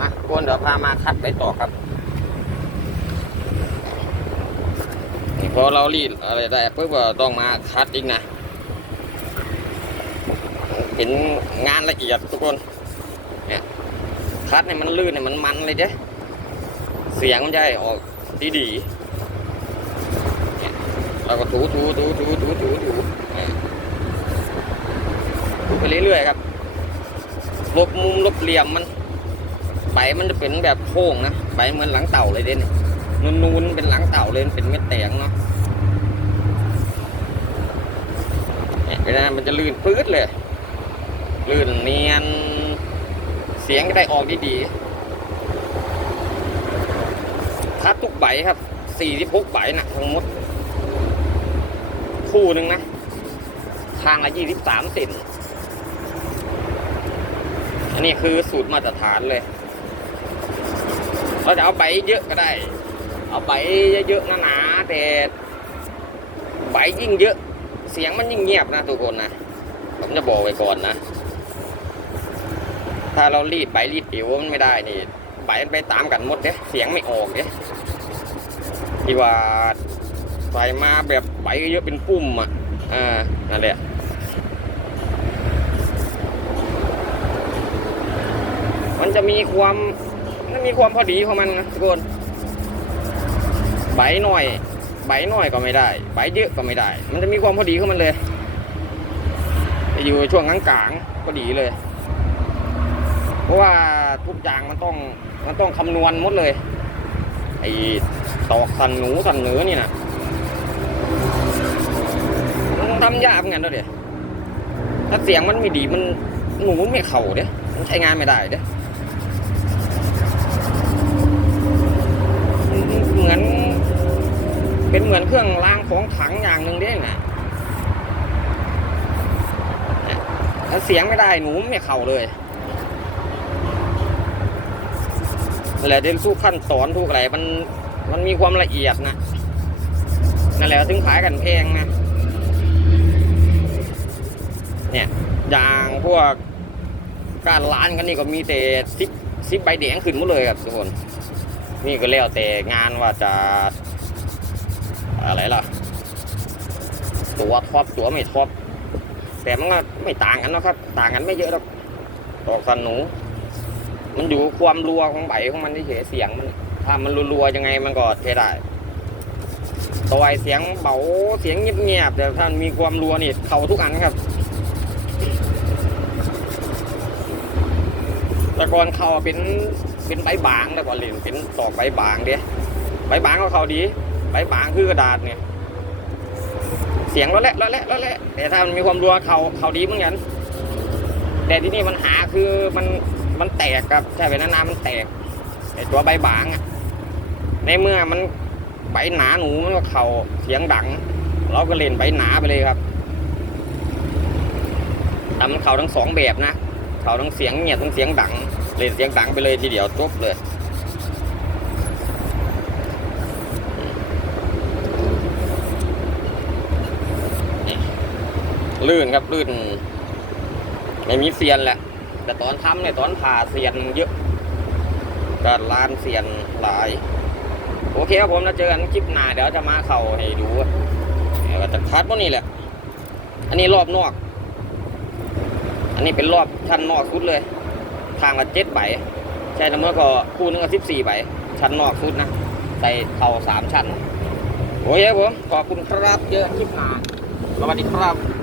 มาทุกคนเดี๋ยวพามาคัดไปต่อครับพอเรารีดอะไรได้ปุ๊บก็ต้องมาคัดอีกนะเห็นงานละเอียดทุกคน เนี่ยคัดเนี่ยมันลื่นเนี่ยมันมันเลยเด้เสียงมันจะให้ออกดีๆเนี่ยเราก็ถูถูถูถูถูถูถูถูไปเรื่อยๆครับลบมุมลบเหลี่ยมมัน มันจะเป็นแบบโค้งนะใบเหมือนหลังเต่าเลยเด่นนูนๆเป็นหลังเต่าเลยเป็นเม็ดแตงเนาะเนี่ยเวลามันจะลื่นปื๊ดเลย ลื่นเนียน เสียงก็ได้ออกดีๆคัดทุกใบครับสี่สิบหกใบนะทั้งหมด คู่หนึ่งนะทางละยี่สิบสามเซนอันนี้คือสูตรมาตรฐานเลย เราจะเอาใบเยอะก็ได้ เอาใบเยอะๆหนาๆแต่ใบยิ่งเยอะ เสียงมันยิ่งเงียบนะทุกคนนะผมจะบอกไว้ก่อนนะ ถ้าเรารีดใบรีดผิวมันไม่ได้นี่ใบมันไปตามกันหมดเนี่ยเสียงไม่ออกเนี่ยที่ว่าใส่มาแบบใบเยอะเป็นปุ่มอะอ่านั่นแหละมันจะมีความ มันมีความพอดีของมันนะทุกคนใบหน่อย ใบหน่อยก็ไม่ได้ ใบเยอะก็ไม่ได้ มันจะมีความพอดีของมันเลยจะอยู่ช่วงกลางๆพอดีเลย เพราะว่าทุกอย่างมันต้องมันต้องคำนวณหมดเลย ไอ้ตอกสันหนูสันเหนื้อนี่นะมันทำยากเหมือนกันด้วยเดี๋ยถ้าเสียงมันไม่ดีมันหนูไม่เข่าเด้มันใช้งานไม่ได้เด้ เหมือน เป็นเหมือนเครื่องล้างของขังอย่างหนึ่งเด้นะถ้าเสียงไม่ได้หนูไม่เข้าเลยแหละเดี๋ยวทุกขั้นตอนทุกอะไรมันมันมีความละเอียดนะนั่นแหละถึงขายกันแพงนะเนี่ยอย่างพวกการร้านกันนี่ก็มีแต่ซิปซิปใบแดงขึ้นหมดเลยครับทุกคน นี่ก็แล้วแต่งานว่าจะอะไรล่ะ ตัวท็อปตัวไม่ท็อปแต่มันก็ไม่ต่างกันนะครับ ต่างกันไม่เยอะหรอกตอกสันหนู มันอยู่ความรัวของใบของมันที่เฉยเสียงมันถ้ามันรัวๆยังไงมันก็ใช้ได้ตัวไอเสียงเบาเสียงเงียบๆแต่ถ้ามันมีความรัวนี่เข้าทุกอันครับแต่ก่อนเขาเป็น เป็นใบบางแต่ก่อนเล่นเป็นตอกใบบางเด้ใบบางก็เขาดีใบบางคือกระดาษเนี่ยเสียงแล้วแหละแล้วแหละแล้วแหละแต่ถ้ามันมีความรัวเขาเขาดีเหมือนกันแต่ที่นี่มันหาคือมันมันแตกครับใช่ไหมนานๆมันแตกไอตัวใบบางอะในเมื่อมันใบหนาหนูมันก็เขาเสียงดัง เราก็เล่นใบหนาไปเลยครับแต่มันเขาทั้งสองแบบนะเขาทั้งเสียงเงียบทั้งเสียงดัง เล่นเสียงดังไปเลยทีเดียวจบเลยลื่นครับลื่น ไม่มีเซียนแหละ แต่ตอนทำเนี่ยตอนผ่าเซียนเยอะก็ลานเซียนหลาย โอเคครับผมเราเจอกันคลิปหน้าเดี๋ยวจะมาเข่าให้ดูเดี๋ยวก็จะคัดพวกนี้แหละ อันนี้รอบนอก อันนี้เป็นรอบชั้นนอกสุดเลย ทางละเจ็ดใบใช่แล้วเมื่อก็คู่นึงก็สิบสี่ใบชั้นนอกสุดนะใส่เข่าสามชั้น โอเคครับผม ขอบคุณครับเยอกันคลิปหนาสวัสดีครับ